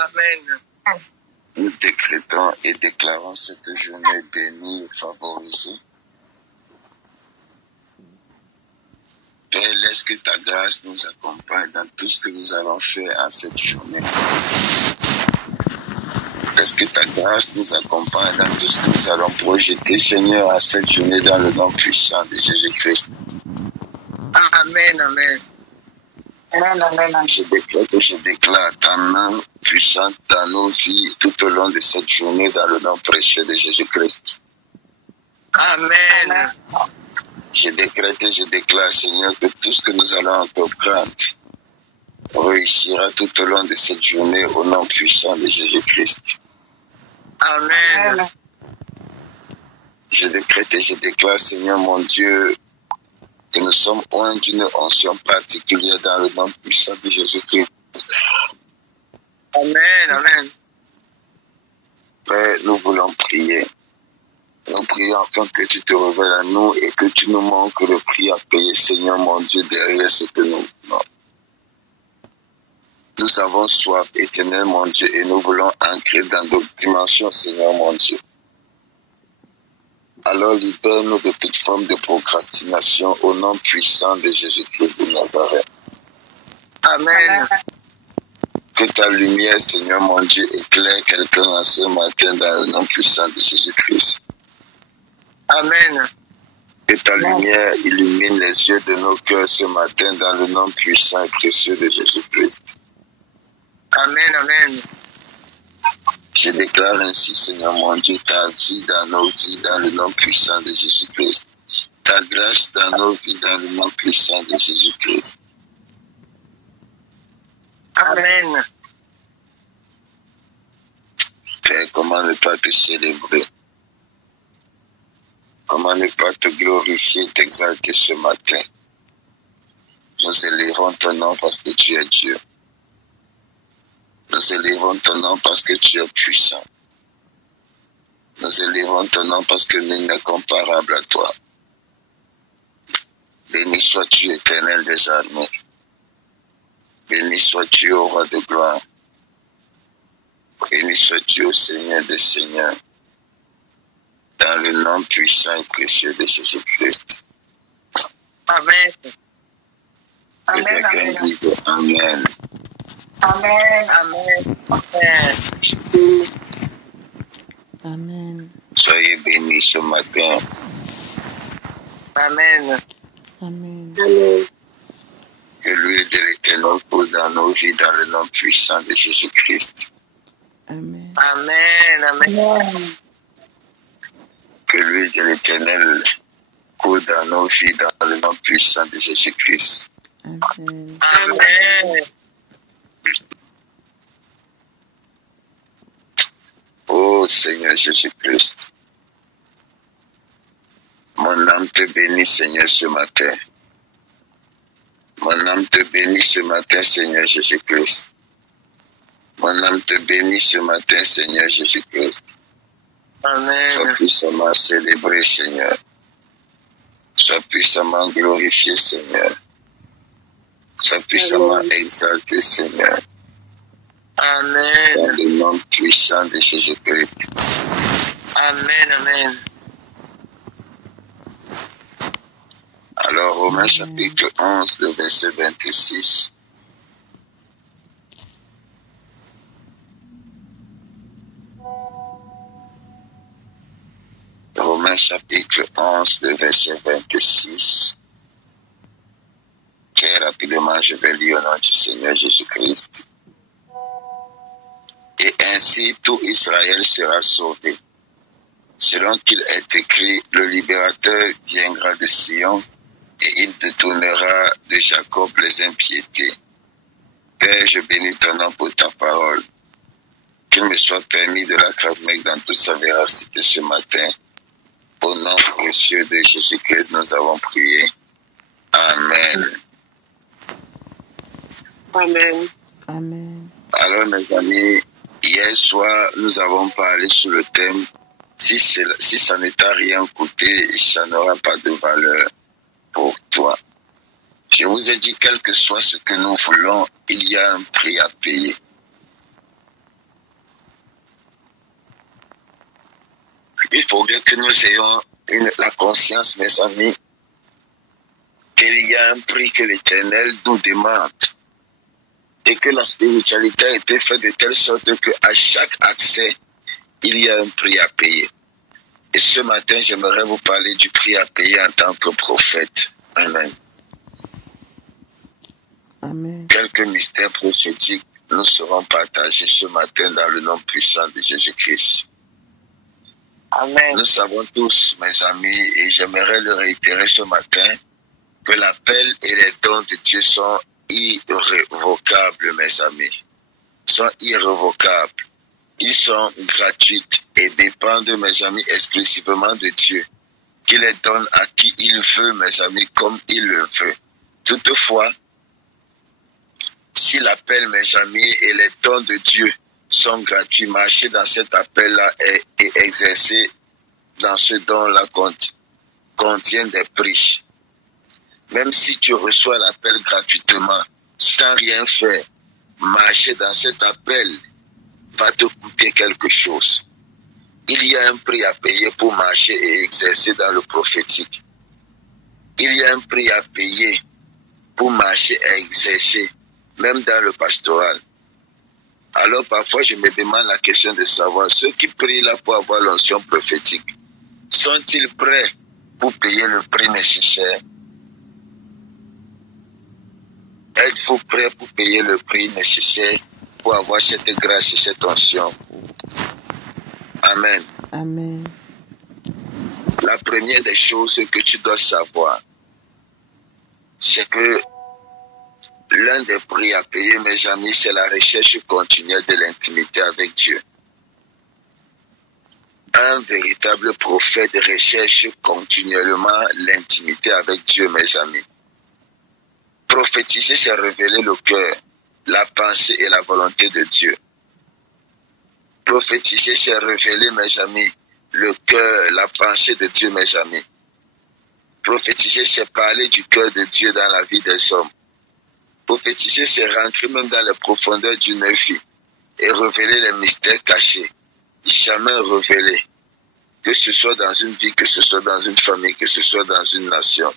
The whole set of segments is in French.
Amen. Nous décrétons et déclarons cette journée bénie et favorisée. Père, laisse que ta grâce nous accompagne dans tout ce que nous allons faire à cette journée. Laisse que ta grâce nous accompagne dans tout ce que nous allons projeter, Seigneur, à cette journée dans le nom puissant de Jésus-Christ. Amen, amen. Amen, amen. Je déclare ta main puissante dans nos vies tout au long de cette journée dans le nom précieux de Jésus-Christ. Amen. Je décrète et je déclare, Seigneur, que tout ce que nous allons entreprendre réussira tout au long de cette journée au nom puissant de Jésus-Christ. Amen. Je décrète et je déclare, Seigneur mon Dieu, que nous sommes oints d'une onction particulière dans le nom puissant de Jésus-Christ. Amen, amen. Père, nous voulons prier. Nous prions afin que tu te révèles à nous et que tu nous montres le prix à payer, Seigneur mon Dieu, derrière ce que nous voulons. Nous avons soif éternelle, mon Dieu, et nous voulons ancrer dans d'autres dimensions, Seigneur mon Dieu. Alors libère-nous de toute forme de procrastination au nom puissant de Jésus-Christ de Nazareth. Amen. Que ta lumière, Seigneur mon Dieu, éclaire quelqu'un en ce matin dans le nom puissant de Jésus-Christ. Amen. Que ta lumière illumine les yeux de nos cœurs ce matin dans le nom puissant et précieux de Jésus-Christ. Amen, amen. Je déclare ainsi, Seigneur mon Dieu, ta vie dans nos vies dans le nom puissant de Jésus-Christ. Ta grâce dans nos vies dans le nom puissant de Jésus-Christ. Amen. Père, comment ne pas te célébrer? Comment ne pas te glorifier, t'exalter ce matin? Nous élèverons ton nom parce que tu es Dieu. Nous élèverons ton nom parce que tu es puissant. Nous élèverons ton nom parce que nul n'est comparable à toi. Béni sois-tu, Éternel des armées. Béni sois-tu, ô roi de gloire. Béni sois-tu, ô Seigneur des seigneurs. Dans le nom puissant et précieux de Jésus-Christ. Amen. Que Amen, quelqu'un amen. dise Amen. Amen. Amen. Amen. Amen. Soyez bénis ce matin. Amen. Amen. Que l'huile de l'Éternel coule dans nos vies dans le nom puissant de Jésus-Christ. Amen. Amen. Amen. Amen. Que l'huile de l'Éternel coule dans nos vies dans le nom puissant de Jésus-Christ. Amen. Amen. Ô Seigneur Jésus-Christ, mon âme te bénit, Seigneur, ce matin. Mon âme te bénit ce matin, Seigneur Jésus-Christ. Mon âme te bénit ce matin, Seigneur Jésus-Christ. Sois Amen. puissamment célébré, Seigneur. Sois puissamment glorifié, Seigneur. Sois puissamment exalté, Seigneur. Dans Amen. le nom puissant de Jésus-Christ. Amen. Amen. Alors, Romains chapitre 11, le verset 26. Romains chapitre 11, le verset 26. Très rapidement, je vais lire au nom du Seigneur Jésus-Christ. Et ainsi, tout Israël sera sauvé. Selon qu'il est écrit, le libérateur viendra de Sion et il détournera de Jacob les impiétés. Père, je bénis ton nom pour ta parole. Qu'il me soit permis de la transmettre dans toute sa véracité ce matin. Au nom précieux de Jésus-Christ, nous avons prié. Amen. Amen. Amen. Alors, mes amis, hier soir, nous avons parlé sur le thème « Si ça ne t'a rien coûté, ça n'aura pas de valeur pour toi ». Je vous ai dit, quel que soit ce que nous voulons, il y a un prix à payer. faudrait que nous ayons la conscience, mes amis, qu'il y a un prix que l'Éternel nous demande et que la spiritualité a été faite de telle sorte qu'à chaque accès, il y a un prix à payer. Et ce matin, j'aimerais vous parler du prix à payer en tant que prophète. Amen. Amen. Quelques mystères prophétiques nous seront partagés ce matin dans le nom puissant de Jésus-Christ. Amen. Nous savons tous, mes amis, et j'aimerais le réitérer ce matin, que l'appel et les dons de Dieu sont irrévocables, mes amis. Sont irrévocables. Ils sont gratuits et dépendent, mes amis, exclusivement de Dieu, qui les donne à qui il veut, mes amis, comme il le veut. Toutefois, si l'appel, mes amis, et les dons de Dieu sont gratuits, marcher dans cet appel-là et exercer dans ce don-là contient des prix. Même si tu reçois l'appel gratuitement, sans rien faire, marcher dans cet appel va te coûter quelque chose. Il y a un prix à payer pour marcher et exercer dans le prophétique. Il y a un prix à payer pour marcher et exercer, même dans le pastoral. Alors parfois je me demande la question de savoir, ceux qui prient là pour avoir l'onction prophétique, sont-ils prêts pour payer le prix nécessaire? Êtes-vous prêts pour payer le prix nécessaire pour avoir cette grâce et cette onction? Amen. Amen. La première des choses que tu dois savoir, c'est que l'un des prix à payer, mes amis, c'est la recherche continuelle de l'intimité avec Dieu. Un véritable prophète recherche continuellement l'intimité avec Dieu, mes amis. Prophétiser, c'est révéler le cœur, la pensée et la volonté de Dieu. Prophétiser, c'est révéler, mes amis, le cœur, la pensée de Dieu, mes amis. Prophétiser, c'est parler du cœur de Dieu dans la vie des hommes. Prophétiser, c'est rentrer même dans les profondeurs d'une vie et révéler les mystères cachés. Jamais révélés. Que ce soit dans une vie, que ce soit dans une famille, que ce soit dans une nation.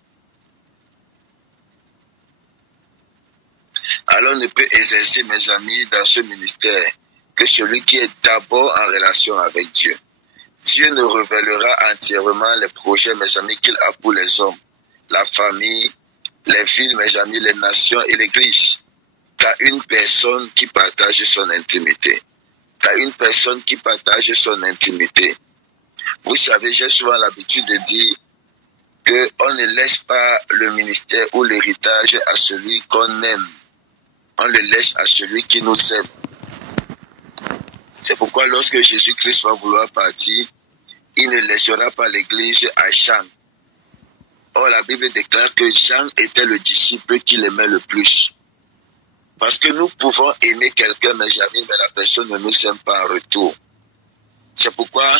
Alors on ne peut exercer, mes amis, dans ce ministère que celui qui est d'abord en relation avec Dieu. Dieu ne révélera entièrement les projets, mes amis, qu'il a pour les hommes, la famille, les villes, mes amis, les nations et l'Église, qu'à une personne qui partage son intimité. Qu'à une personne qui partage son intimité. Vous savez, j'ai souvent l'habitude de dire qu'on ne laisse pas le ministère ou l'héritage à celui qu'on aime. On le laisse à celui qui nous aime. C'est pourquoi lorsque Jésus-Christ va vouloir partir, il ne laissera pas l'église à Jean. Or, la Bible déclare que Jean était le disciple qu'il aimait le plus. Parce que nous pouvons aimer quelqu'un, mes amis, mais la personne ne nous aime pas en retour. C'est pourquoi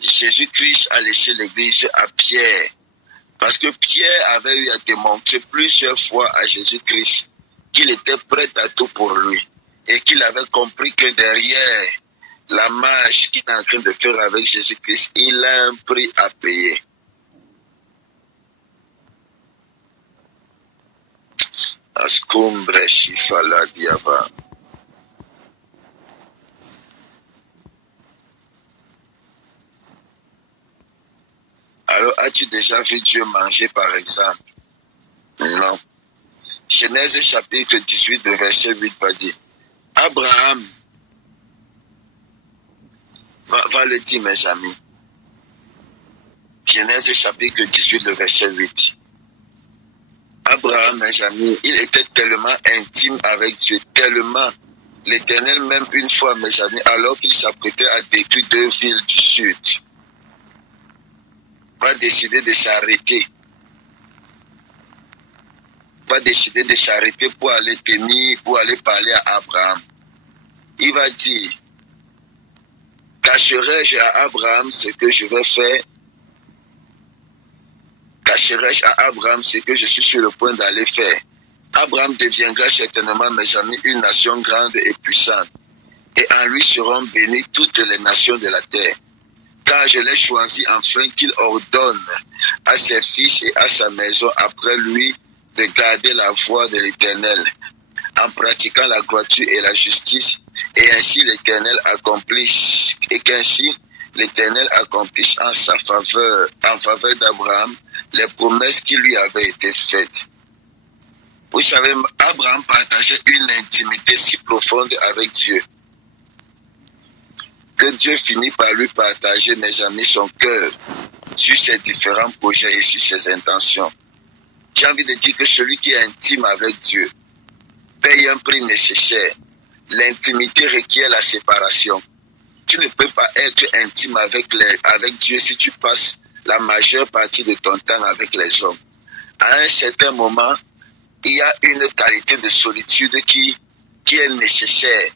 Jésus-Christ a laissé l'église à Pierre. Parce que Pierre avait eu à démontrer plusieurs fois à Jésus-Christ qu'il était prêt à tout pour lui. Et qu'il avait compris que derrière la marche qu'il est en train de faire avec Jésus-Christ, il a un prix à payer. Ascombre Shifala Diaba. Alors, as-tu déjà vu Dieu manger, par exemple? Non. Genèse chapitre 18, verset 8 va dire, Abraham, va le dire, mes amis. Genèse chapitre 18, verset 8. Abraham, mes amis, il était tellement intime avec Dieu, tellement. L'Éternel, même une fois, mes amis, alors qu'il s'apprêtait à détruire 2 villes du sud, va décider de s'arrêter. Va décider de s'arrêter pour aller tenir, pour aller parler à Abraham. Il va dire, cacherai-je à Abraham ce que je vais faire? Cacherai-je à Abraham ce que je suis sur le point d'aller faire? Abraham deviendra certainement, mes amis, une nation grande et puissante. Et en lui seront bénies toutes les nations de la terre. car je l'ai choisi afin qu'il ordonne à ses fils et à sa maison après lui de garder la voie de l'Éternel, en pratiquant la droiture et la justice, et ainsi l'Éternel accomplisse, et qu'ainsi l'Éternel accomplisse en sa faveur, en faveur d'Abraham, les promesses qui lui avaient été faites. Vous savez, Abraham partageait une intimité si profonde avec Dieu, que Dieu finit par lui partager, mes amis, son cœur sur ses différents projets et sur ses intentions. J'ai envie de dire que celui qui est intime avec Dieu paye un prix nécessaire. L'intimité requiert la séparation. Tu ne peux pas être intime avec Dieu si tu passes la majeure partie de ton temps avec les hommes. À un certain moment, il y a une qualité de solitude qui est nécessaire.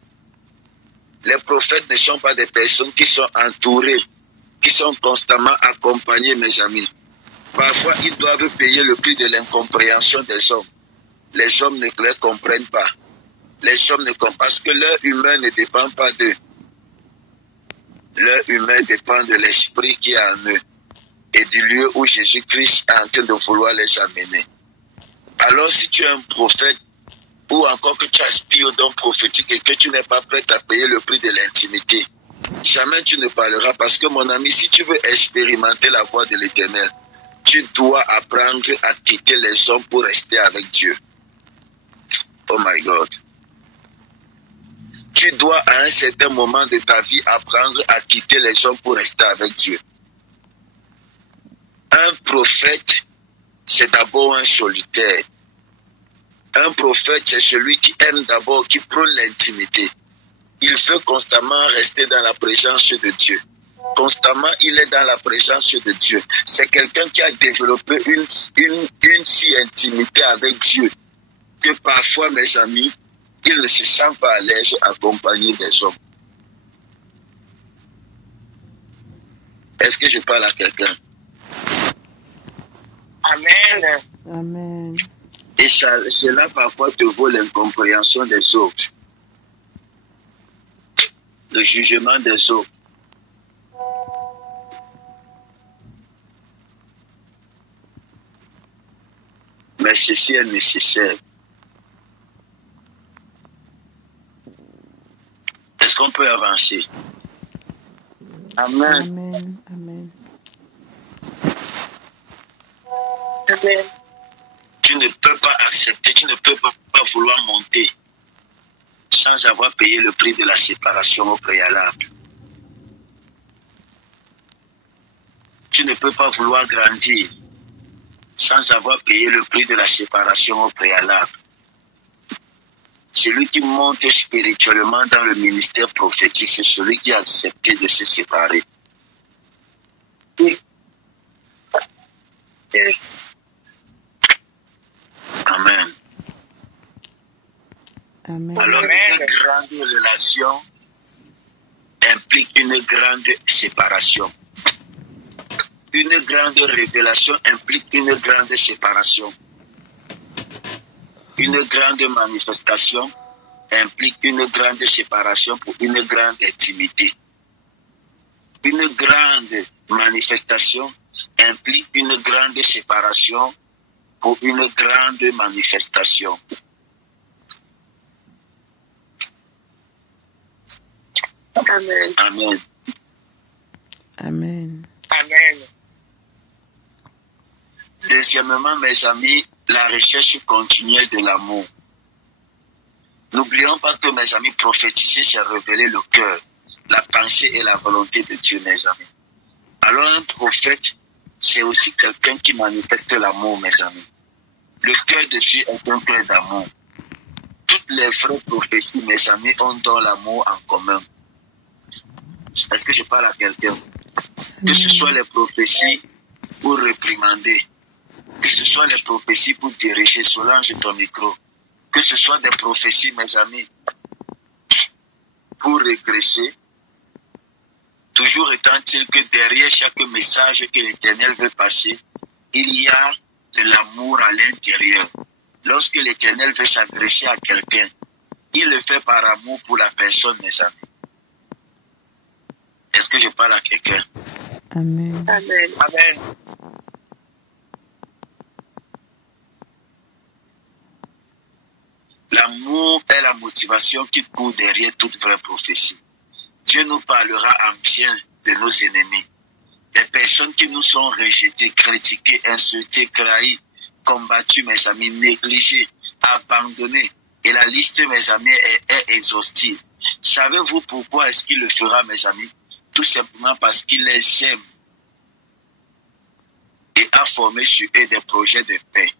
Les prophètes ne sont pas des personnes qui sont entourées, qui sont constamment accompagnées, mes amis. Parfois, ils doivent payer le prix de l'incompréhension des hommes. Les hommes ne les comprennent pas. Les hommes ne comprennent pas parce que leur humain ne dépend pas d'eux. Leur humain dépend de l'esprit qui est en eux et du lieu où Jésus-Christ est en train de vouloir les amener. Alors, si tu es un prophète ou encore que tu aspires au don prophétique et que tu n'es pas prêt à payer le prix de l'intimité, jamais tu ne parleras parce que, mon ami, si tu veux expérimenter la voie de l'Éternel, tu dois apprendre à quitter les hommes pour rester avec Dieu. Oh my God. Tu dois à un certain moment de ta vie apprendre à quitter les hommes pour rester avec Dieu. Un prophète, c'est d'abord un solitaire. Un prophète, c'est celui qui aime d'abord, qui prône l'intimité. Il veut constamment rester dans la présence de Dieu. Constamment, il est dans la présence de Dieu. C'est quelqu'un qui a développé une si intimité avec Dieu que parfois, mes amis, il ne se sent pas à l'aise accompagné des hommes. Est-ce que je parle à quelqu'un? Amen. Amen. Et cela parfois te vaut l'incompréhension des autres, le jugement des autres. Mais ceci est nécessaire. Est-ce qu'on peut avancer? Amen. Amen. Amen. Amen. Tu ne peux pas accepter, tu ne peux pas vouloir monter sans avoir payé le prix de la séparation au préalable. Tu ne peux pas vouloir grandir sans avoir payé le prix de la séparation au préalable. Celui qui monte spirituellement dans le ministère prophétique, c'est celui qui a accepté de se séparer. Yes. Amen. Amen. Alors, une grande relation implique une grande séparation. Une grande révélation implique une grande séparation. Une grande manifestation implique une grande séparation pour une grande intimité. Une grande manifestation implique une grande séparation pour une grande manifestation. Amen. Amen. Amen. Amen. Deuxièmement, mes amis, la recherche continuelle de l'amour. N'oublions pas que, mes amis, prophétiser, c'est révéler le cœur, la pensée et la volonté de Dieu, mes amis. Alors, un prophète, c'est aussi quelqu'un qui manifeste l'amour, mes amis. Le cœur de Dieu est un cœur d'amour. Toutes les vraies prophéties, mes amis, ont dans l'amour en commun. Est-ce que je parle à quelqu'un? Que ce soit les prophéties pour réprimander, que ce soit les prophéties pour diriger, Solange ton micro, que ce soit des prophéties, mes amis, pour régresser, toujours étant-il que derrière chaque message que l'Éternel veut passer, il y a de l'amour à l'intérieur. Lorsque l'Éternel veut s'adresser à quelqu'un, il le fait par amour pour la personne, mes amis. Est-ce que je parle à quelqu'un? Amen. Amen. Amen. L'amour est la motivation qui court derrière toute vraie prophétie. Dieu nous parlera en bien de nos ennemis. Les personnes qui nous sont rejetées, critiquées, insultées, trahies, combattues, mes amis, négligées, abandonnées. Et la liste, mes amis, est exhaustive. Savez-vous pourquoi est-ce qu'il le fera, mes amis? Tout simplement parce qu'il les aime et a formé sur eux des projets de paix.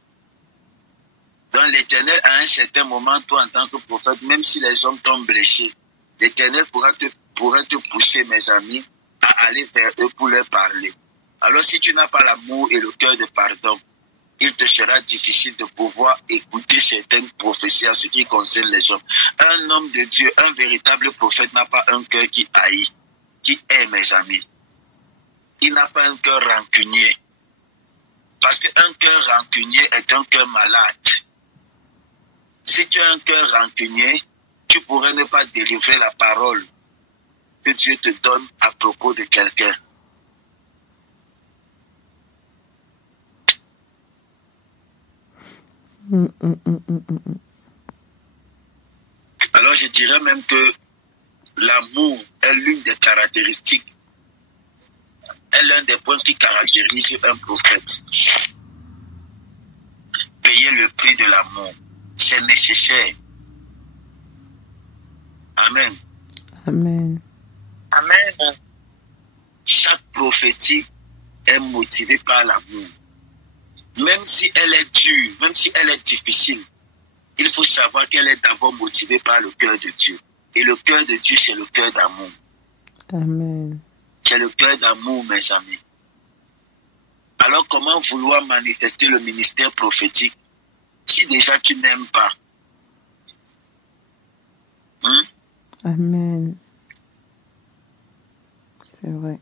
Dans l'Éternel, à un certain moment, toi en tant que prophète, même si les hommes t'ont blessé, l'Éternel pourrait te pousser, mes amis, à aller vers eux pour leur parler. Alors si tu n'as pas l'amour et le cœur de pardon, il te sera difficile de pouvoir écouter certaines prophéties en ce qui concerne les hommes. Un homme de Dieu, un véritable prophète n'a pas un cœur qui haït, qui hait, mes amis. Il n'a pas un cœur rancunier. Parce qu'un cœur rancunier est un cœur malade. Si tu as un cœur rancunier, tu pourrais ne pas délivrer la parole que Dieu te donne à propos de quelqu'un. Alors je dirais même que l'amour est l'une des caractéristiques, est l'un des points qui caractérise un prophète. Payer le prix de l'amour, c'est nécessaire. Amen. Amen. Amen. Chaque prophétie est motivée par l'amour. Même si elle est dure, même si elle est difficile, il faut savoir qu'elle est d'abord motivée par le cœur de Dieu. Et le cœur de Dieu, c'est le cœur d'amour. Amen. C'est le cœur d'amour, mes amis. Alors, comment vouloir manifester le ministère prophétique si déjà tu n'aimes pas? Amen. C'est vrai.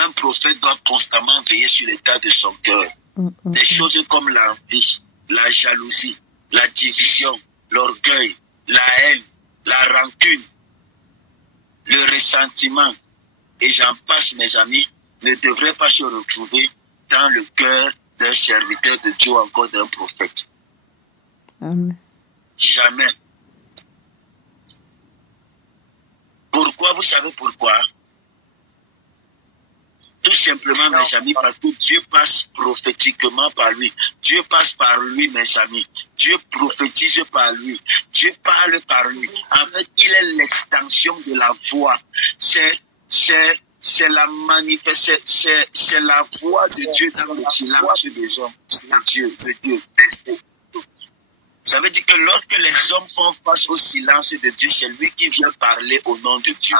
Un prophète doit constamment veiller sur l'état de son cœur. Des choses comme l'envie, la jalousie, la division, l'orgueil, la haine, la rancune, le ressentiment, et j'en passe, mes amis, ne devraient pas se retrouver dans le cœur d'un serviteur de Dieu ou encore d'un prophète. Amen. Jamais. Pourquoi? Vous savez pourquoi? Tout simplement, mes amis, parce que Dieu passe prophétiquement par lui. Dieu passe par lui, mes amis. Dieu prophétise par lui. Dieu parle par lui. En fait, il est l'extension de la voix. C'est la c'est la voix de Dieu dans le silence des hommes. De Dieu. Ça veut dire que lorsque les hommes font face au silence de Dieu, c'est lui qui vient parler au nom de Dieu.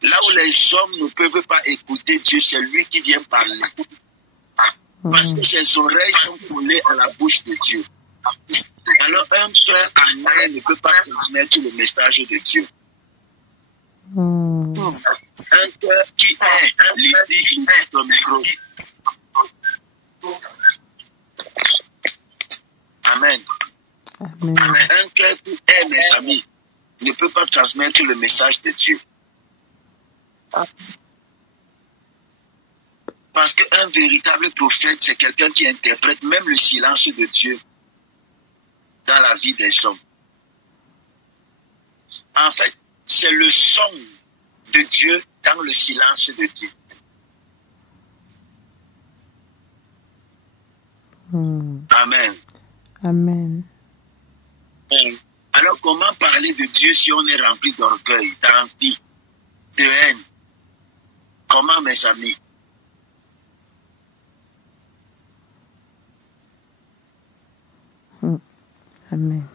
Là où les hommes ne peuvent pas écouter Dieu, c'est lui qui vient parler. Parce que ses oreilles sont collées à la bouche de Dieu. Alors un cœur amer ne peut pas transmettre le message de Dieu. Un cœur qui est Lydie, ton micro. Amen. Amen. Un cœur qui est, mes amis, ne peut pas transmettre le message de Dieu. Parce qu'un véritable prophète, c'est quelqu'un qui interprète même le silence de Dieu dans la vie des hommes. En fait, c'est le son de Dieu dans le silence de Dieu. Amen. Amen. Alors, comment parler de Dieu si on est rempli d'orgueil, d'envie, de haine? Comment, mes amis? Amen.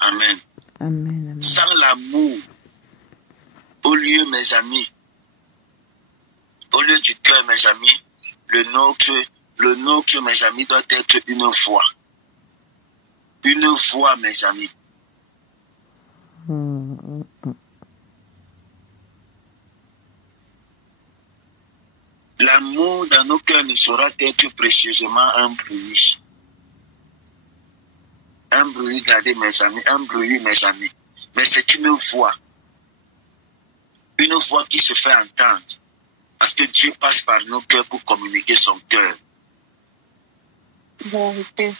Amen. Amen. Sans l'amour, au lieu, mes amis, au lieu du cœur, mes amis, le nôtre, mes amis, doit être une voix. Une voix, mes amis. L'amour dans nos cœurs ne saura être précieusement un bruit. Un bruit, regardez mes amis, un bruit, mes amis. Mais c'est une voix. Une voix qui se fait entendre. Parce que Dieu passe par nos cœurs pour communiquer son cœur. Vérité.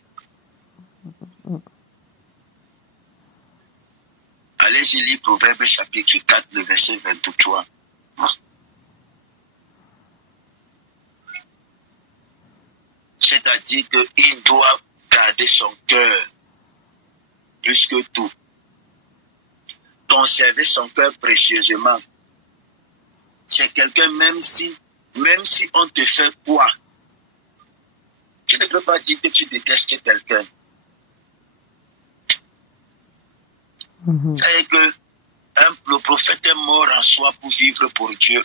Allez-y, lire Proverbe chapitre 4, le verset 23. C'est-à-dire qu'il doit garder son cœur plus que tout. Conserver son cœur précieusement. C'est quelqu'un, même si on te fait quoi, tu ne peux pas dire que tu détestes quelqu'un. C'est-à-dire que le prophète est mort en soi pour vivre pour Dieu.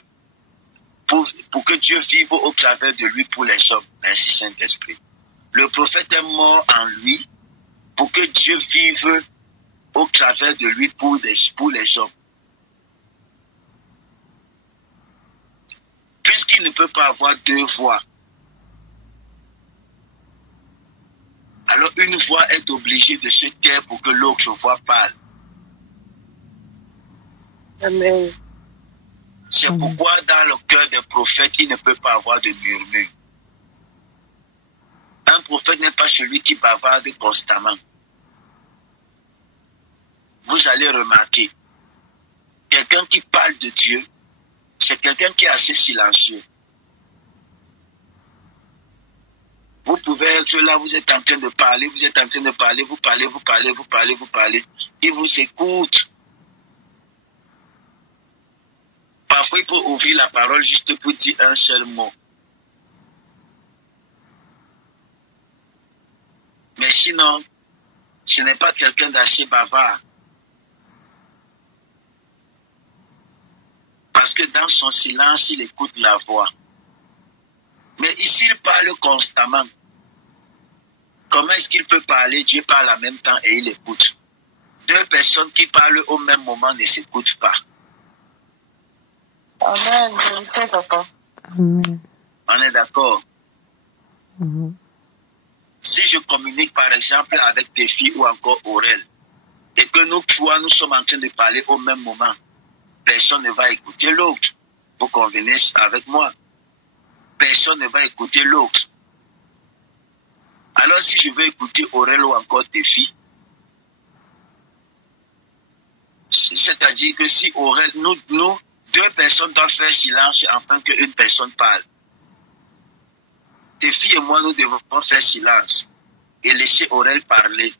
Pour que Dieu vive au travers de lui pour les hommes. Merci Saint-Esprit. Le prophète est mort en lui pour que Dieu vive au travers de lui pour les hommes. Puisqu'il ne peut pas avoir deux voix, alors une voix est obligée de se taire pour que l'autre voix parle. Amen. C'est pourquoi dans le cœur des prophètes, il ne peut pas avoir de murmure. Un prophète n'est pas celui qui bavarde constamment. Vous allez remarquer, quelqu'un qui parle de Dieu, c'est quelqu'un qui est assez silencieux. Vous pouvez être là, vous êtes en train de parler, vous parlez. Il vous écoute. Parfois, il peut ouvrir la parole juste pour dire un seul mot. Mais sinon, ce n'est pas quelqu'un d'assez bavard. Parce que dans son silence, il écoute la voix. Mais ici, il parle constamment. Comment est-ce qu'il peut parler? Dieu parle en même temps et il écoute. Deux personnes qui parlent au même moment ne s'écoutent pas. Amen. Vérité, papa. Amen. On est d'accord? Mhm. Si je communique par exemple avec tes filles ou encore Aurel, et que nous trois, nous sommes en train de parler au même moment, personne ne va écouter l'autre. Vous convenez avec moi? Personne ne va écouter l'autre. Alors si je veux écouter Aurel ou encore tes filles, c'est-à-dire que si Aurel, nous, deux personnes doivent faire silence afin qu'une personne parle. Tes filles et moi, nous devons faire silence et laisser Aurel parler.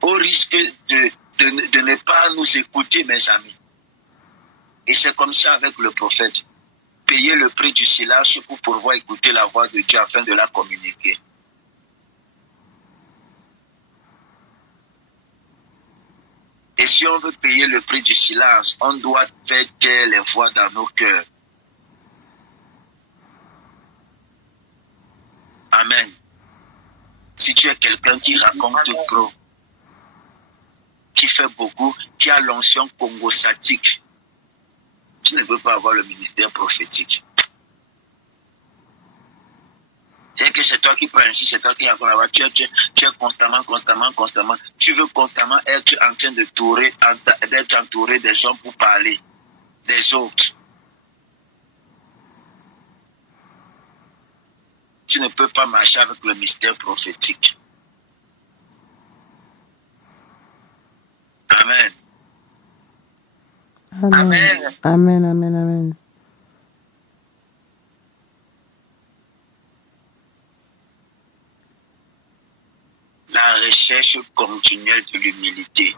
Au risque de ne pas nous écouter, mes amis. Et c'est comme ça avec le prophète. Payer le prix du silence pour pouvoir écouter la voix de Dieu afin de la communiquer. Et si on veut payer le prix du silence, on doit faire taire les voix dans nos cœurs. Amen. Si tu es quelqu'un qui raconte trop, qui fait beaucoup, qui a l'onction congosatique, tu ne peux pas avoir le ministère prophétique. C'est que c'est toi qui prends ici, c'est toi qui apprends là-bas. Tu es constamment. Tu veux constamment être en train d'être entouré des gens pour parler des autres. Tu ne peux pas marcher avec le mystère prophétique. Amen. Amen. Amen. Amen. Amen. La recherche continuelle de l'humilité.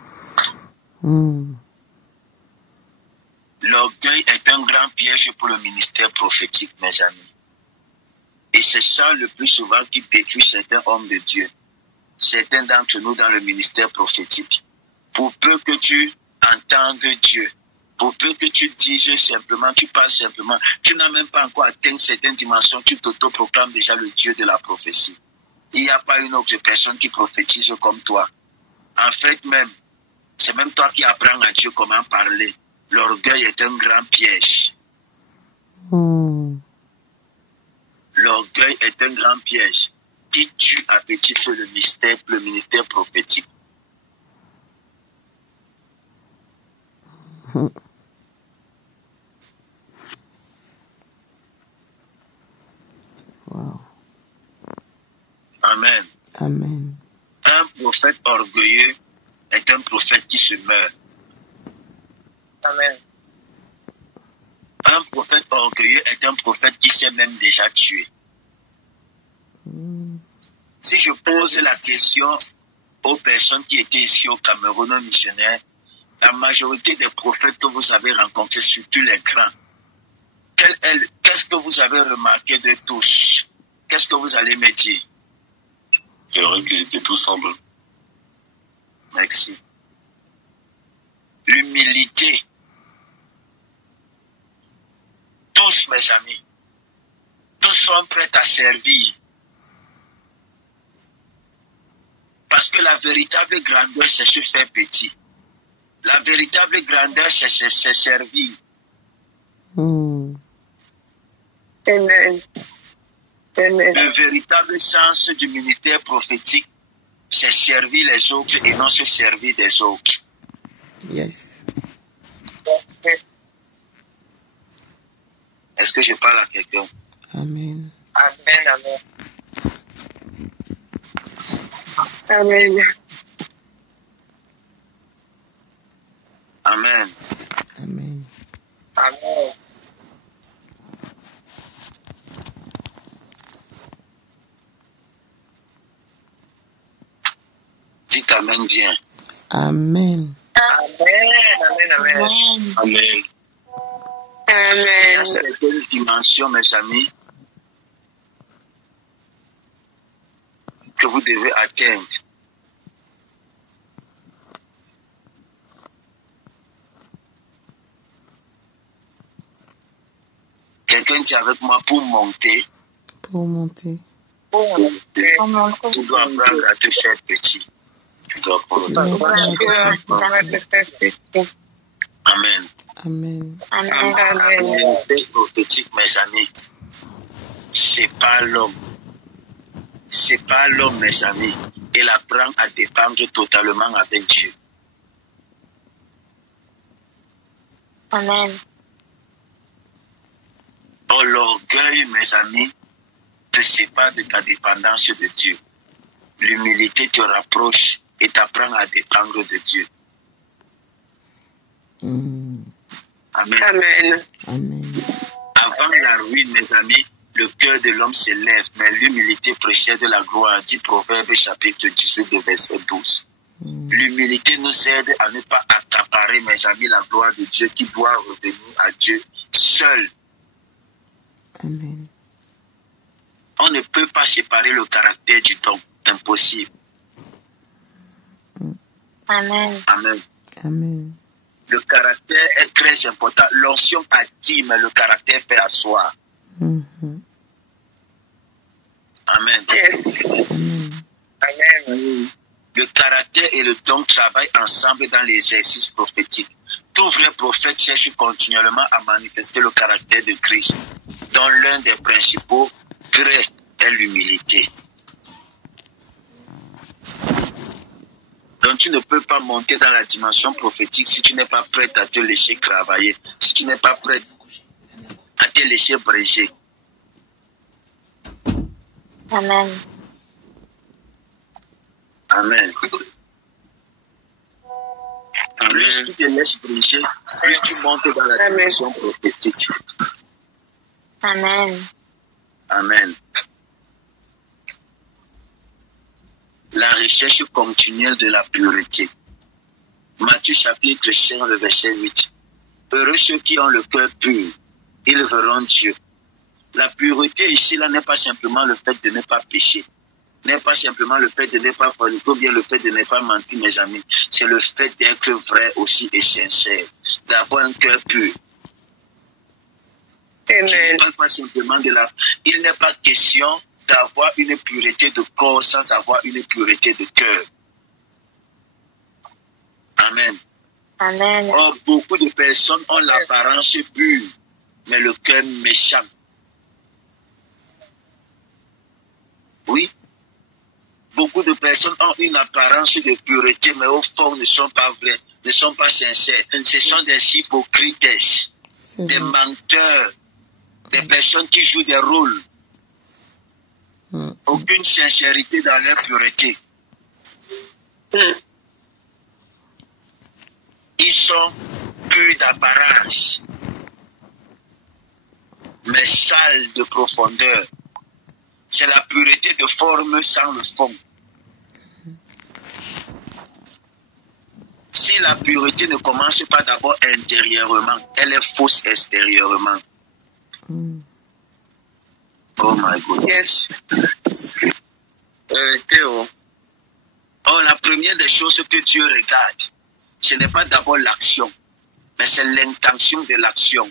L'orgueil est un grand piège pour le ministère prophétique, mes amis. Et c'est ça le plus souvent qui détruit certains hommes de Dieu. Certains d'entre nous dans le ministère prophétique. Pour peu que tu entendes Dieu, pour peu que tu dises simplement, tu parles simplement, tu n'as même pas encore atteint certaines dimensions, tu t'auto-proclames déjà le Dieu de la prophétie. Il n'y a pas une autre personne qui prophétise comme toi. En fait même, c'est même toi qui apprends à Dieu comment parler. L'orgueil est un grand piège. L'orgueil est un grand piège qui tue à petit feu le ministère prophétique. prophète orgueilleux est un prophète qui se meurt. Amen. Un prophète orgueilleux est un prophète qui s'est même déjà tué. Si je pose la question aux personnes qui étaient ici au Cameroun, aux missionnaires, la majorité des prophètes que vous avez rencontrés, surtout les grands, qu'est-ce que vous avez remarqué de tous? Qu'est-ce que vous allez me dire? C'est vrai qu'ils étaient tous humbles. Merci. L'humilité. Tous, mes amis, tous sont prêts à servir. Parce que la véritable grandeur, c'est se faire petit. La véritable grandeur, c'est servir. Amen. Amen. Le véritable sens du ministère prophétique, c'est servir les autres et non se servir des autres. Yes. Est-ce que je parle à quelqu'un? Amen. Amen. Amen. Amen. Amen. Amen. Amen. Dites Amen bien. Amen. Amen. Amen. Amen. Il y a Amen. certaines dimensions, mes amis, que vous devez atteindre. Quelqu'un dit avec moi, pour monter, Pour monter. tu dois apprendre à te faire petit. Tu dois apprendre. Amen. Amen. Le ministère prophétique, mes amis, c'est pas l'homme. C'est pas l'homme, mes amis. Il apprend à dépendre totalement avec Dieu. Amen. Or, l'orgueil, mes amis, te sépare de ta dépendance de Dieu. L'humilité te rapproche et t'apprend à dépendre de Dieu. Mm. Amen. Amen. Amen. Avant la ruine, mes amis, le cœur de l'homme s'élève, mais l'humilité précède de la gloire, dit Proverbe chapitre 18, verset 12. L'humilité nous aide à ne pas accaparer, mes amis, la gloire de Dieu qui doit revenir à Dieu seul. Amen. On ne peut pas séparer le caractère du don. Impossible. Amen. Amen. Amen. Le caractère est très important. L'onction attire, mais le caractère fait asseoir. Mhm. Amen. Yes. Amen. Amen. Le caractère et le don travaillent ensemble dans l'exercice prophétique. Tout vrai prophète cherche continuellement à manifester le caractère de Christ, dont l'un des principaux traits est l'humilité. Donc tu ne peux pas monter dans la dimension prophétique si tu n'es pas prêt à te laisser travailler, si tu n'es pas prêt à te laisser briller. Amen. Amen. Plus tu te laisses briller, plus tu montes dans la dimension prophétique. Amen. Amen. La recherche continuelle de la pureté. Matthieu chapitre 5, le verset 8. Heureux ceux qui ont le cœur pur, ils verront Dieu. La pureté ici, là, n'est pas simplement le fait de ne pas pécher, n'est pas simplement le fait de ne pas forniquer ou bien le fait de ne pas mentir, mes amis. C'est le fait d'être vrai aussi et sincère, d'avoir un cœur pur. Je ne parle pas simplement de la... Il n'est pas question d'avoir une pureté de corps sans avoir une pureté de cœur. Amen. Amen. Or, beaucoup de personnes ont l'apparence pure, mais le cœur méchant. Oui. Beaucoup de personnes ont une apparence de pureté, mais au fond ne sont pas vrais, ne sont pas sincères. Ce sont des hypocrites, des menteurs, des personnes qui jouent des rôles. Aucune sincérité dans leur pureté. Ils sont purs d'apparence, mais sales de profondeur. C'est la pureté de forme sans le fond. Si la pureté ne commence pas d'abord intérieurement, elle est fausse extérieurement. Oh my goodness. Théo, la première des choses que Dieu regarde, ce n'est pas d'abord l'action, mais c'est l'intention de l'action.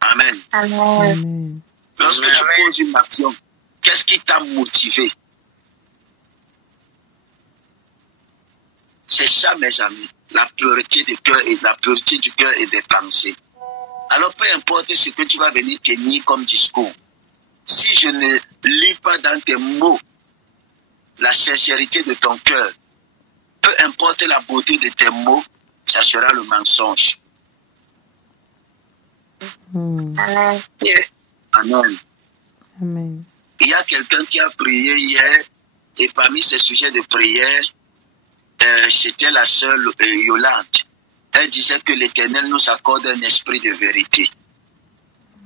Amen. Amen. Lorsque tu poses une action, qu'est-ce qui t'a motivé? C'est ça, mes amis, la pureté du cœur et la pureté du cœur et des pensées. Alors, peu importe ce que tu vas venir tenir comme discours, si je ne lis pas dans tes mots la sincérité de ton cœur, peu importe la beauté de tes mots, ça sera le mensonge. Amen. Amen. Amen. Il y a quelqu'un qui a prié hier, et parmi ses sujets de prière, c'était la sœur Yolande. Elle disait que l'Éternel nous accorde un esprit de vérité.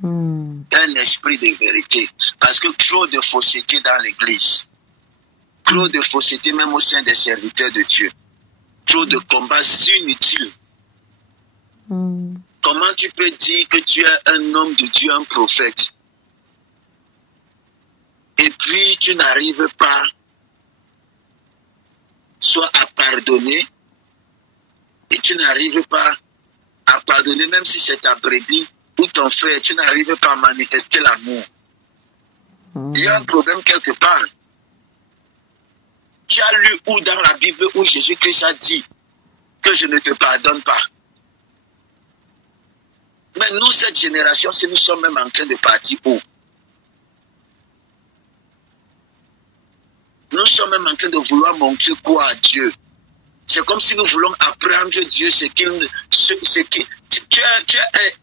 Un esprit de vérité. Parce que trop de fausseté dans l'église. Trop de fausseté même au sein des serviteurs de Dieu. Trop de combats inutiles. Comment tu peux dire que tu es un homme de Dieu, un prophète, et puis tu n'arrives pas soit à pardonner, et tu n'arrives pas à pardonner, même si c'est ta brebis ou ton frère, tu n'arrives pas à manifester l'amour. Il y a un problème quelque part. Tu as lu où dans la Bible où Jésus-Christ a dit que je ne te pardonne pas? Mais nous, cette génération, si nous sommes même en train de partir où? Nous sommes même en train de vouloir montrer quoi à Dieu? C'est comme si nous voulons apprendre Dieu ce qu'il... Tu es un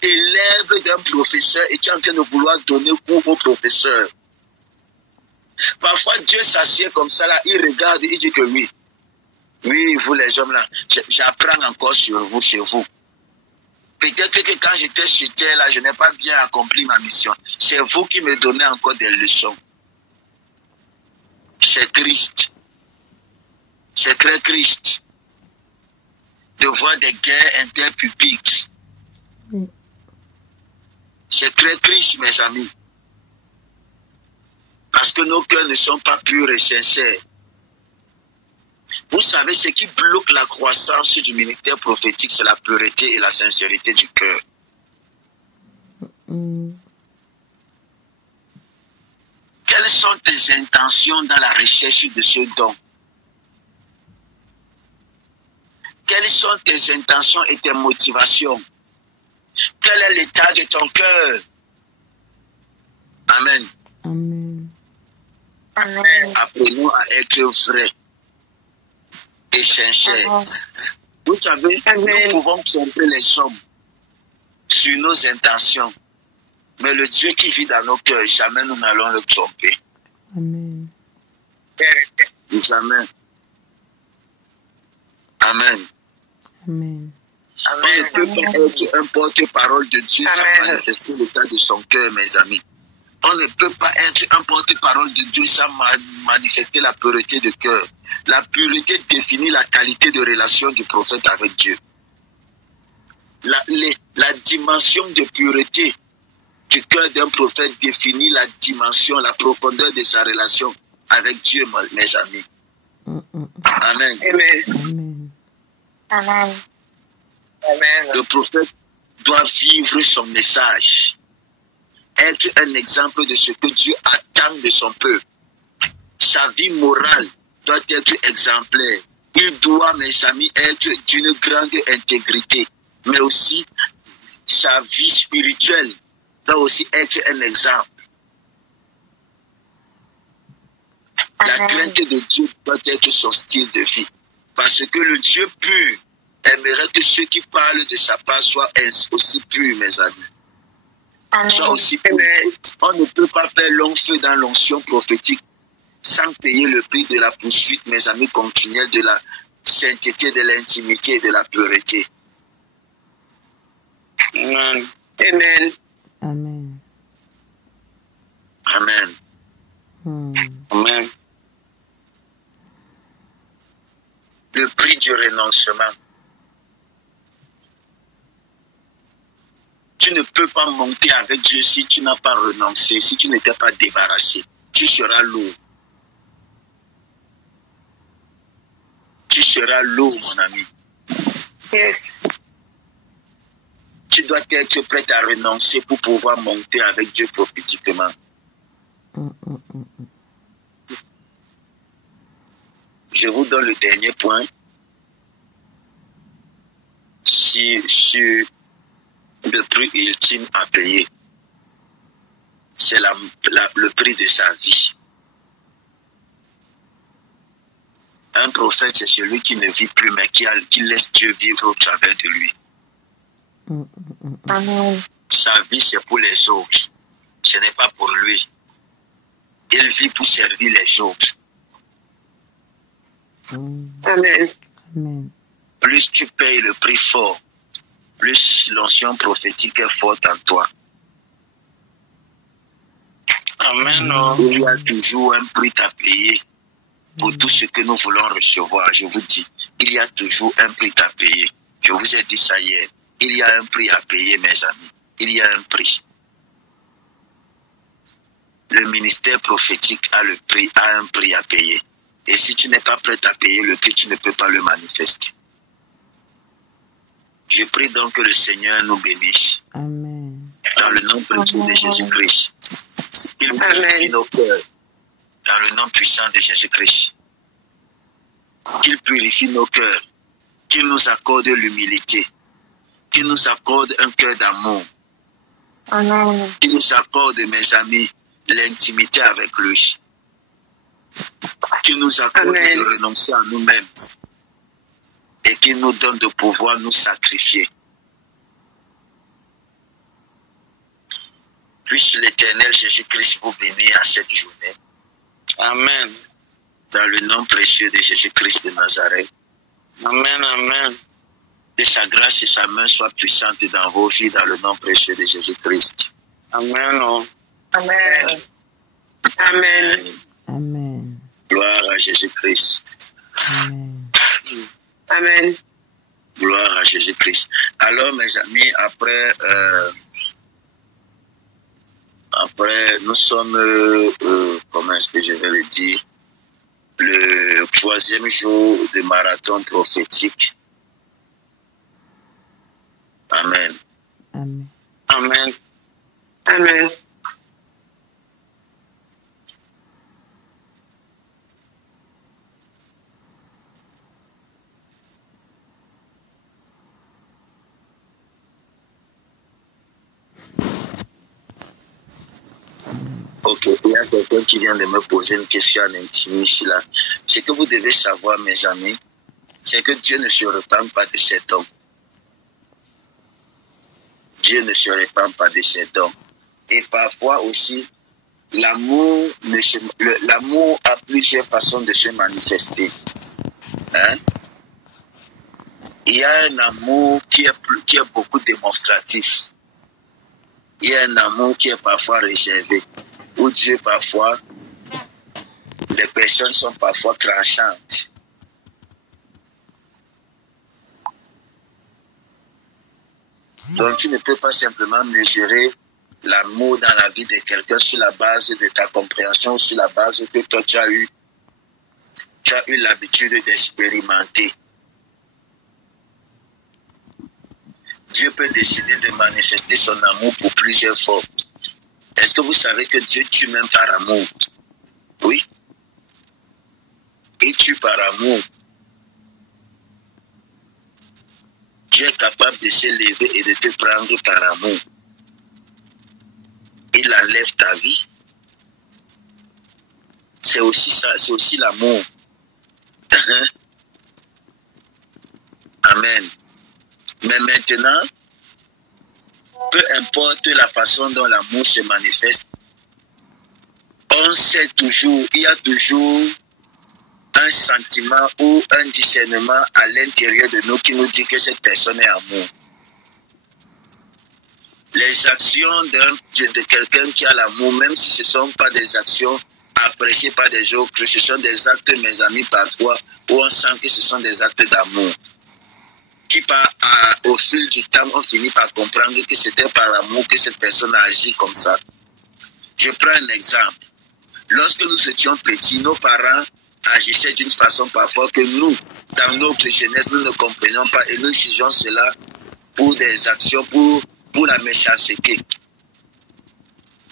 élève d'un professeur et tu es en train de vouloir donner cours au professeur. Parfois, Dieu s'assied comme ça, là, il regarde, il dit que oui. Oui, vous les hommes là, j'apprends encore sur vous, chez vous. Peut-être que quand j'étais sur terre, là, je n'ai pas bien accompli ma mission. C'est vous qui me donnez encore des leçons. C'est triste. C'est très triste de voir des guerres interpubliques. C'est très triste, mes amis. Parce que nos cœurs ne sont pas purs et sincères. Vous savez, ce qui bloque la croissance du ministère prophétique, c'est la pureté et la sincérité du cœur. Quelles sont tes intentions dans la recherche de ce don? Quelles sont tes intentions et tes motivations? Quel est l'état de ton cœur? Amen. Amen. Amen. Apprenons à être vrais et sincères. Vous savez, nous pouvons tromper les hommes sur nos intentions. Mais le Dieu qui vit dans nos cœurs, jamais nous n'allons le tromper. Amen. Amen. Amen. Amen. On ne peut pas être un porte-parole de Dieu sans manifester l'état de son cœur, mes amis. On ne peut pas être un porte-parole de Dieu sans manifester la pureté de cœur. La pureté définit la qualité de relation du prophète avec Dieu. La dimension de pureté du cœur d'un prophète définit la dimension, la profondeur de sa relation avec Dieu, mes amis. Amen. Amen. Amen. Le prophète doit vivre son message, être un exemple de ce que Dieu attend de son peuple. Sa vie morale doit être exemplaire. Il doit, mes amis, être d'une grande intégrité, mais aussi sa vie spirituelle doit aussi être un exemple. La crainte de Dieu doit être son style de vie. Parce que le Dieu pur aimerait que ceux qui parlent de sa part soient aussi purs, mes amis. Soient aussi purs. On ne peut pas faire long feu dans l'onction prophétique sans payer le prix de la poursuite, mes amis, continuelle de la sainteté, de l'intimité et de la pureté. Amen. Amen. Amen. Amen. Amen. Le prix du renoncement. Tu ne peux pas monter avec Dieu si tu n'as pas renoncé, si tu n'étais pas débarrassé. Tu seras lourd. Tu seras lourd, mon ami. Yes. Tu dois être prêt à renoncer pour pouvoir monter avec Dieu prophétiquement. Je vous donne le dernier point sur le prix ultime à payer. C'est le prix de sa vie. Un prophète, c'est celui qui ne vit plus, mais qui laisse Dieu vivre au travers de lui. Amen. Sa vie, c'est pour les autres. Ce n'est pas pour lui. Il vit pour servir les autres. Amen. Amen. Plus tu payes le prix fort, plus l'onction prophétique est forte en toi. Amen. Il y a toujours un prix à payer pour tout ce que nous voulons recevoir. Je vous dis, il y a toujours un prix à payer. Je vous ai dit ça hier. Il y a un prix à payer, mes amis. Il y a un prix. Le ministère prophétique a un prix à payer. Et si tu n'es pas prêt à payer le prix, tu ne peux pas le manifester. Je prie donc que le Seigneur nous bénisse. Amen. Dans le nom précieux de Jésus-Christ. Il purifie nos cœurs. Dans le nom puissant de Jésus-Christ. Qu'il purifie nos cœurs. Qu'il nous accorde l'humilité. Qu'il nous accorde un cœur d'amour. Amen. Qu'il nous accorde, mes amis, l'intimité avec lui. Qu'il nous accorde de renoncer à nous-mêmes. Et qu'il nous donne de pouvoir nous sacrifier. Puisse l'Éternel Jésus-Christ vous bénir à cette journée. Amen. Dans le nom précieux de Jésus-Christ de Nazareth. Amen. Amen. Que sa grâce et sa main soient puissantes dans vos vies dans le nom précieux de Jésus-Christ. Amen. Amen. Amen. Amen. Gloire à Jésus-Christ. Amen. Amen. Gloire à Jésus-Christ. Alors, mes amis, après nous sommes, comment est-ce que je vais le dire, le 3e jour de marathon prophétique. Amen. Amen. Amen. Amen. Ok, il y a quelqu'un qui vient de me poser une question en intime ici là. Ce que vous devez savoir, mes amis, c'est que Dieu ne se repent pas de ses dons. Dieu ne se repent pas de ses dons. Et parfois aussi, l'amour a plusieurs façons de se manifester. Hein? Il y a un amour qui est beaucoup démonstratif. Il y a un amour qui est parfois réservé. Où Dieu, parfois, les personnes sont parfois tranchantes. Donc, tu ne peux pas simplement mesurer l'amour dans la vie de quelqu'un sur la base de ta compréhension, sur la base que toi, tu as eu l'habitude d'expérimenter. Dieu peut décider de manifester son amour pour plusieurs formes. Est-ce que vous savez que Dieu tue même par amour? Oui. Il tue par amour. Dieu est capable de se lever et de te prendre par amour. Il enlève ta vie. C'est aussi ça, c'est aussi l'amour. Amen. Mais maintenant, peu importe la façon dont l'amour se manifeste, on on sait toujours, il y a toujours un sentiment ou un discernement à l'intérieur de nous qui nous dit que cette personne est amour. Les actions de quelqu'un qui a l'amour, même si ce ne sont pas des actions appréciées par des autres, ce sont des actes, mes amis, parfois, où on sent que ce sont des actes d'amour. Qui, au fil du temps, on finit par comprendre que c'était par amour que cette personne a agi comme ça. Je prends un exemple. Lorsque nous étions petits, nos parents agissaient d'une façon parfois que nous, dans notre jeunesse, nous ne comprenions pas et nous jugeons cela pour des actions, pour la méchanceté.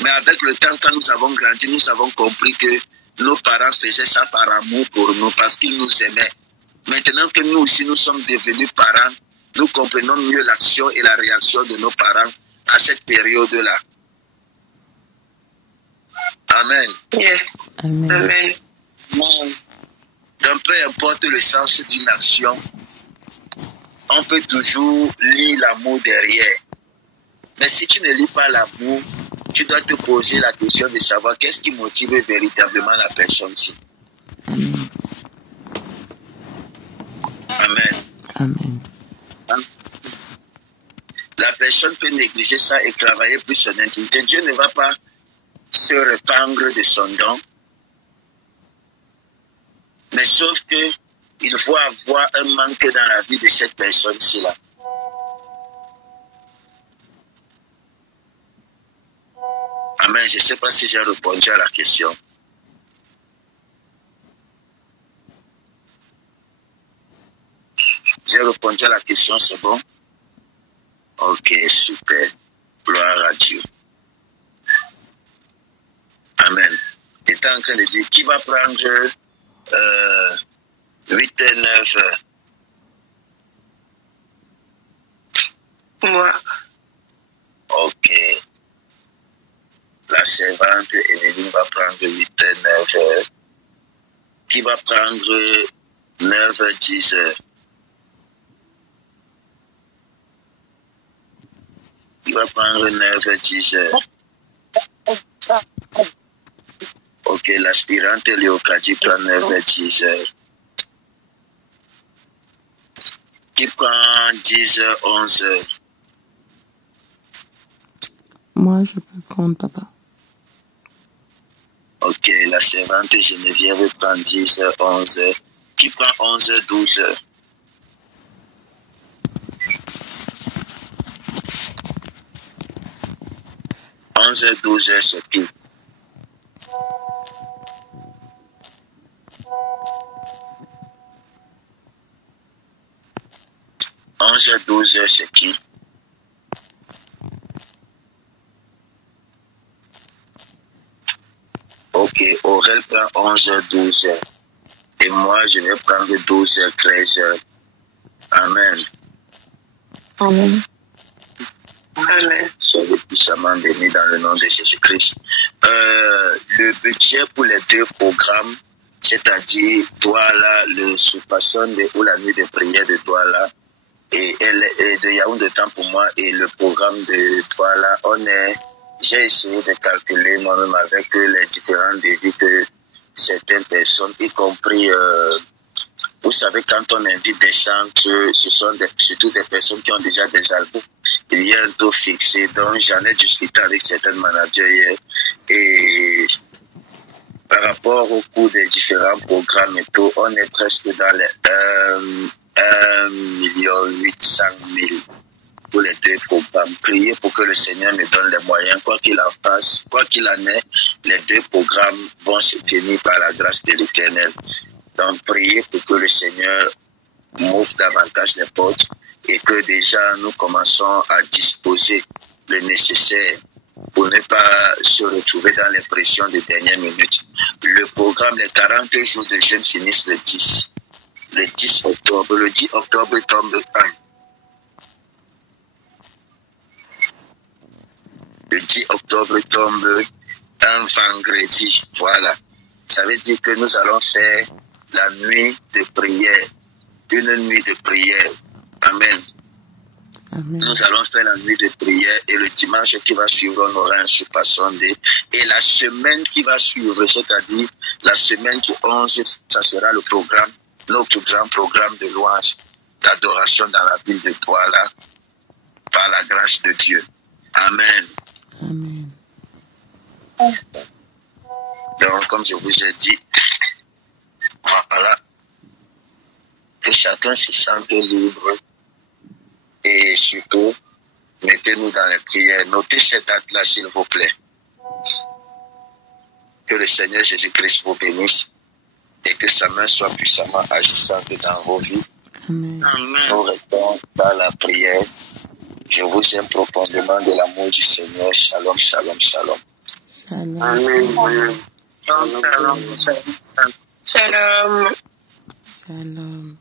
Mais avec le temps, quand nous avons grandi, nous avons compris que nos parents faisaient ça par amour pour nous, parce qu'ils nous aimaient. Maintenant que nous aussi, nous sommes devenus parents, nous comprenons mieux l'action et la réaction de nos parents à cette période-là. Amen. Yes. Amen. Amen. Donc, peu importe le sens d'une action, on peut toujours lire l'amour derrière. Mais si tu ne lis pas l'amour, tu dois te poser la question de savoir qu'est-ce qui motive véritablement la personne-ci. Amen. Amen. Amen. La personne peut négliger ça et travailler plus son intimité. Dieu ne va pas se répandre de son don. Mais sauf que il faut avoir un manque dans la vie de cette personne-ci là. Amen. Je ne sais pas si j'ai répondu à la question. J'ai répondu à la question, c'est bon? Ok, super. Gloire à Dieu. Amen. J'étais en train de dire, qui va prendre 8 et 9? Moi. Ok. La servante Emeline va prendre 8 et 9. Qui va prendre 9, 10? Qui va prendre 9, 10? Ok, l'aspirante Léocadie prend 9, 10. Qui prend 10, 11? Moi, je peux prendre, papa. Ok, la servante Geneviève prend 10, 11. Qui prend 11, 12? 11, 12, c'est qui? Onze, 12, c'est qui? Ok, Aurel prend 11, 12. Et moi, je vais prendre 12, 13. Amen. Amen. Amen. Soyez puissamment bénis dans le nom de Jésus-Christ. Le budget pour les 2 programmes, c'est-à-dire Douala, le Soupasson ou la nuit de prière de Douala et de Yaoundé de temps pour moi et le programme de Douala, j'ai essayé de calculer moi-même avec les différents défis que certaines personnes, y compris, vous savez, quand on invite des chanteurs, ce sont surtout des personnes qui ont déjà des albums. Il y a un taux fixé, donc j'en ai discuté avec certains managers hier. Et par rapport au coût des différents programmes et tout, on est presque dans les 1,8 million pour les 2 programmes. Priez pour que le Seigneur me donne les moyens, quoi qu'il en fasse, quoi qu'il en ait, les 2 programmes vont se tenir par la grâce de l'Éternel. Donc priez pour que le Seigneur m'ouvre davantage les portes et que déjà nous commençons à disposer le nécessaire pour ne pas se retrouver dans les pressions des dernières minutes. Le programme, les 40 jours de jeûne finissent le 10. Le 10 octobre. Le 10 octobre tombe un. Le 10 octobre tombe un vendredi. Voilà. Ça veut dire que nous allons faire la nuit de prière. Une nuit de prière. Amen. Amen. Nous allons faire la nuit de prière et le dimanche qui va suivre, on aura un Soupasson Et la semaine qui va suivre, c'est-à-dire la semaine du 11, ça sera le programme, notre grand programme de louange, d'adoration dans la ville de Douala, par la grâce de Dieu. Amen. Amen. Donc, comme je vous ai dit, voilà, que chacun se sente libre et surtout, mettez-nous dans les prières. Notez cette date-là, s'il vous plaît. Que le Seigneur Jésus-Christ vous bénisse et que sa main soit puissamment agissante dans vos vies. Amen. Nous restons dans la prière. Je vous aime profondément de l'amour du Seigneur. Shalom, shalom, shalom. Shalom. Amen. Shalom. Shalom.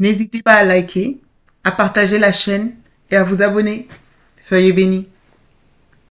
N'hésitez pas à liker, à partager la chaîne et à vous abonner. Soyez bénis.